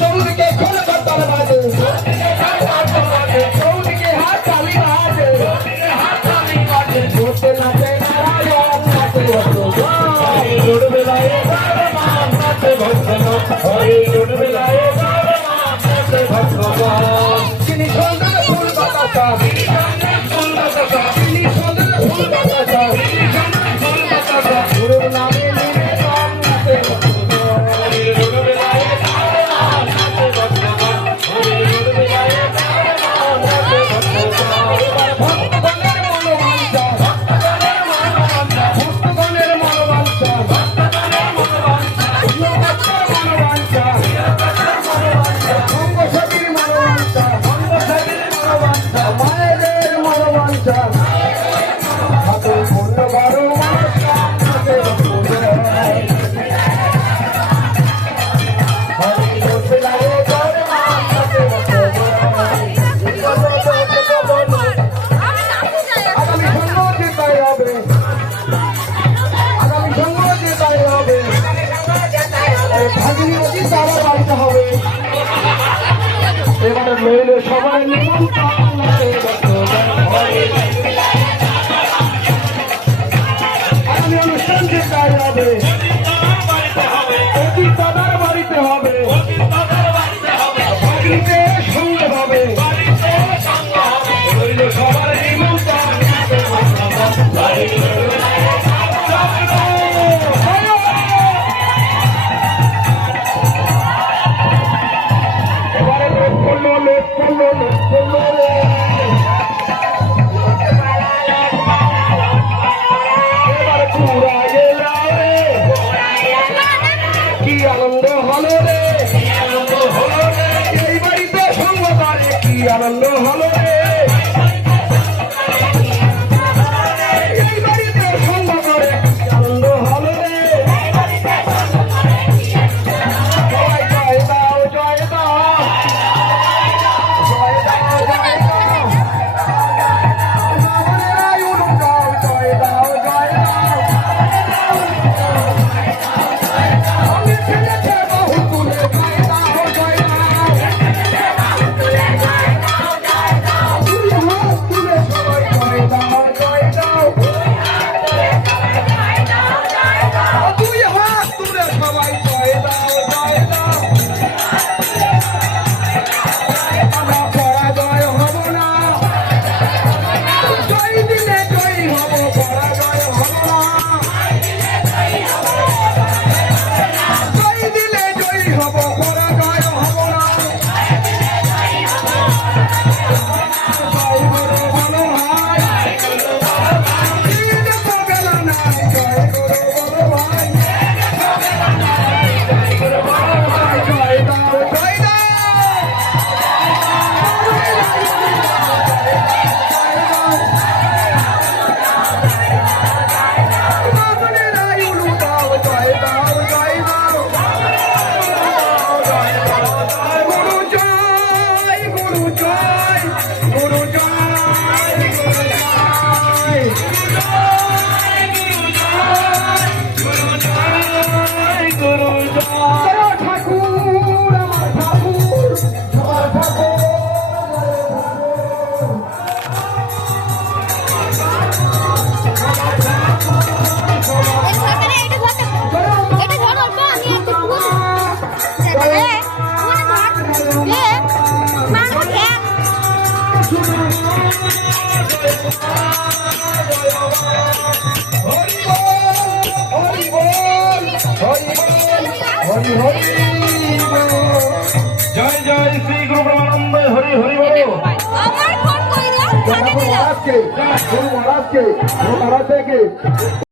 চৌদিকে খোল করতাল বাজে, চৌদিকে হাত তালি বাজে, ঘুরতে নাচে নারায়ণ নাচে ছোটবেলায় তিনি সন্ধ্যে ফুল বাতাসা, তিনি সন্ধ্যে ফুল বাতাসা, গুরুর নামে নিয়ে নাম নাচে এবারে লইলে সবাই আগামী অনুষ্ঠান যেটাই হবে অতি দাদার বাড়িতে হবে, ভাগ্নিতে সঙ্গে হবে, লইলে সবার কি আনন্দ হলো রে, এই বাড়িতে সঙ্গ করে কি আনন্দ হলো রে, এই বাড়িতে সঙ্গ করে আনন্দ হলো রে, সবাই জয় দাও জয় দাও জয় দাও জয় দাও, রামনেরাই উলুকাও জয় দাও জয় দাও, জয় জয় শ্রী গুরু ব্রহ্মানন্দ হরি হরি বলো। আমার ফোন কইরা গুরু মহারাজকে